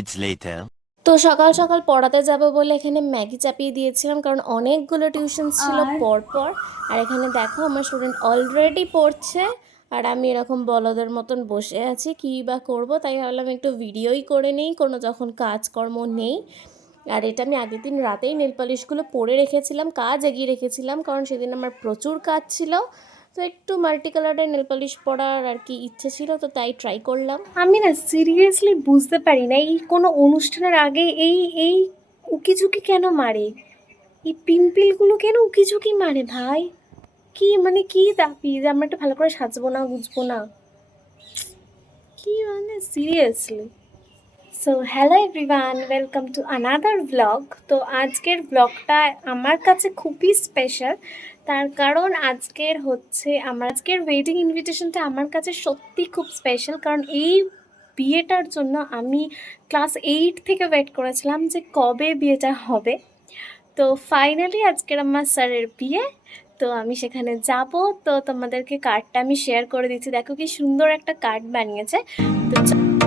minutes later. তো সকাল সকাল পড়াতে যাব বলে এখানে ম্যাগি চাপিয়ে দিয়েছিলাম কারণ অনেকগুলো টিউশন ছিল পর পর আর এখানে দেখো আমার স্টুডেন্ট অলরেডি পড়ছে আর আমি এরকম বলদের মতন বসে আছি কী বা করব? তাই ভাবলাম একটু ভিডিওই করে নিই কোনো যখন কাজকর্ম নেই। আর এটা আমি আগের দিন রাতেই নেল পলিশগুলো পরে রেখেছিলাম কাজ এগিয়ে রেখেছিলাম কারণ সেদিন আমার প্রচুর কাজ ছিল। তো একটু মাল্টি কালারের নেল পলিশ পরার আর কি ইচ্ছে ছিল, তো তাই ট্রাই করলাম। আমি না সিরিয়াসলি বুঝতে পারি না, এই কোনো অনুষ্ঠানের আগে এই এই উকি উকিঝুঁকি কেন মারে? এই পিম্পিলগুলো কেন উকিঝুঁকি মারে ভাই? কি মানে কি দাবি যে আমরা একটু ভালো করে সাজবো না, গুজবো না? কি মানে seriously so hello everyone welcome to another blog তো আজকের ব্লগটা আমার কাছে খুবই স্পেশাল তার কারণ আজকের হচ্ছে আমার, আজকের ওয়েডিং ইনভিটেশনটা আমার কাছে সত্যি খুব স্পেশাল কারণ এই বিয়েটার জন্য আমি ক্লাস এইট থেকে ওয়েট করেছিলাম যে কবে বিয়েটা হবে। তো ফাইনালি আজকের আমার স্যারের বিয়ে, তো আমি সেখানে যাব। তো তোমাদেরকে কার্ডটা আমি শেয়ার করে দিচ্ছি। দেখো কি সুন্দর একটা কার্ড বানিয়েছে। তো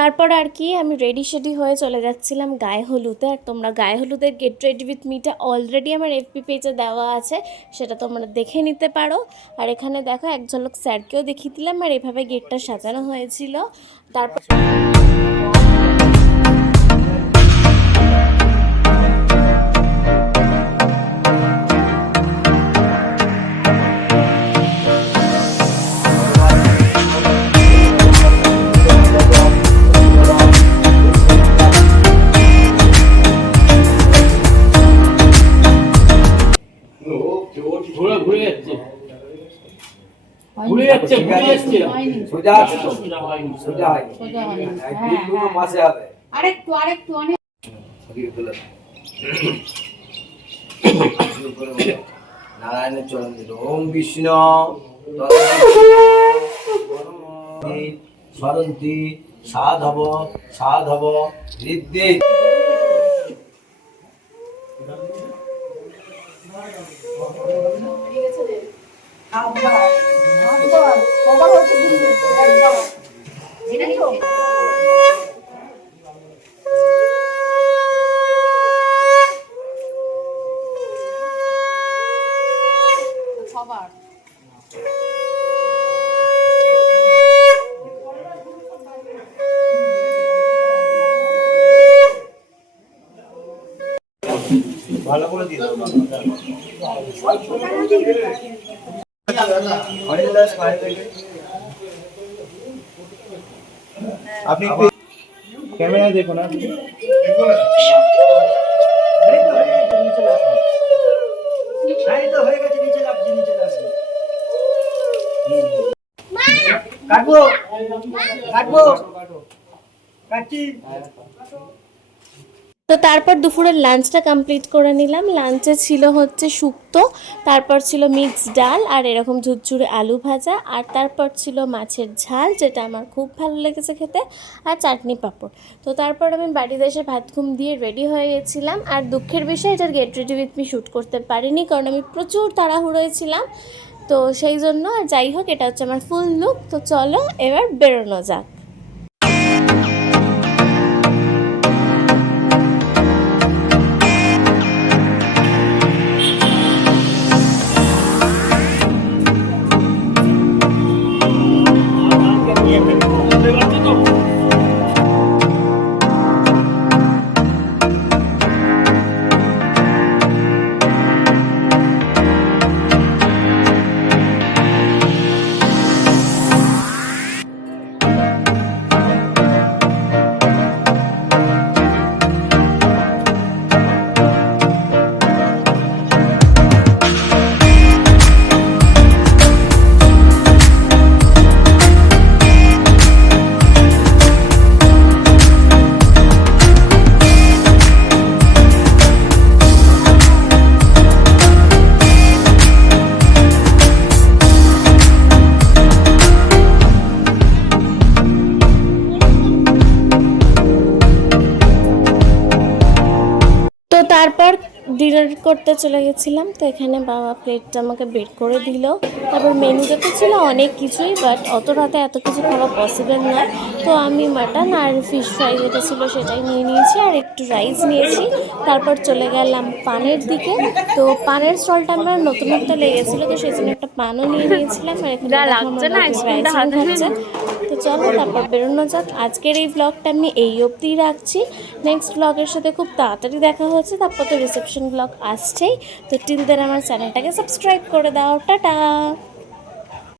তারপর আর কি আমি রেডি শেডি হয়ে চলে যাচ্ছিলাম গায়ে হলুদে। আর তোমরা গায়ে হলুদের গেট রেডি উইথ মিটা অলরেডি আমার এফপি পেজে দেওয়া আছে, সেটা তোমরা দেখে নিতে পারো। আর এখানে দেখো একজন লোক স্যারকেও দেখিয়ে দিলাম, আর এভাবে গেটটা সাজানো হয়েছিল। তারপর ঘুরে ঘুরে যাচ্ছে। ঘুরে যাচ্ছে ঘুরে যাচ্ছে। সোজা আছে সোজা হয় সোজা দুটো পাশে হবে। আরেকটু আরেকটু অনেক। নারায়ণের চরণ দিল ওম বিষ্ণু স্মরন্তি সাধব সাধব ঋদ্ধি। সবার ভালো করে দিয়ে দাও। আপনি ক্যামেরা দেখুন আপনি? কাটবো কাটবো। কাটছি। তো তারপর দুপুরের লাঞ্চটা কমপ্লিট করে নিলাম। লাঞ্চে ছিল হচ্ছে শুক্তো, তারপর ছিল মিক্স ডাল আর এরকম ঝুরঝুরে আলু ভাজা, আর তারপর ছিল মাছের ঝাল, যেটা আমার খুব ভালো লেগেছে খেতে, আর চাটনি পাঁপড়। তো তারপর আমি বাড়িতে এসে ভাত ঘুম দিয়ে রেডি হয়ে গেছিলাম, আর দুঃখের বিষয় এটার get ready with me shoot করতে পারিনি, কারণ আমি প্রচুর তাড়াহুড়োয় ছিলাম। তো সেই জন্য আর যাই হোক, এটা হচ্ছে আমার ফুল লুক তো চলো এবার বেরোনো যাক। করতে চলে গেছিলাম তো এখানে বাবা প্লেটটা আমাকে বের করে দিল। তারপর মেনুতে তো ছিল অনেক কিছুই বাট অত রাতে এত কিছু খাওয়া পসিবল নয়। তো আমি মাটন আর ফিশ ফ্রাই যেটা ছিল সেটাই নিয়ে নিয়েছি আর একটু রাইস নিয়েছি। তারপর চলে গেলাম পানের দিকে। তো পানের স্টলটা আমার নতুনত্ব লেগেছিলো তো সেই জন্য একটা পানও নিয়ে নিয়েছিলাম। আর এখানে খাচ্ছে। চলো তারপর বেরোনো যাক। আজকের এই ব্লগটা আমি এই অবধিই রাখছি। নেক্সট ব্লগের সাথে খুব তাড়াতাড়ি দেখা হচ্ছে, তারপর তো রিসেপশন ব্লগ আসছেই। তো টিল দেন আমার চ্যানেলটাকে সাবস্ক্রাইব করে দাও। টাটা!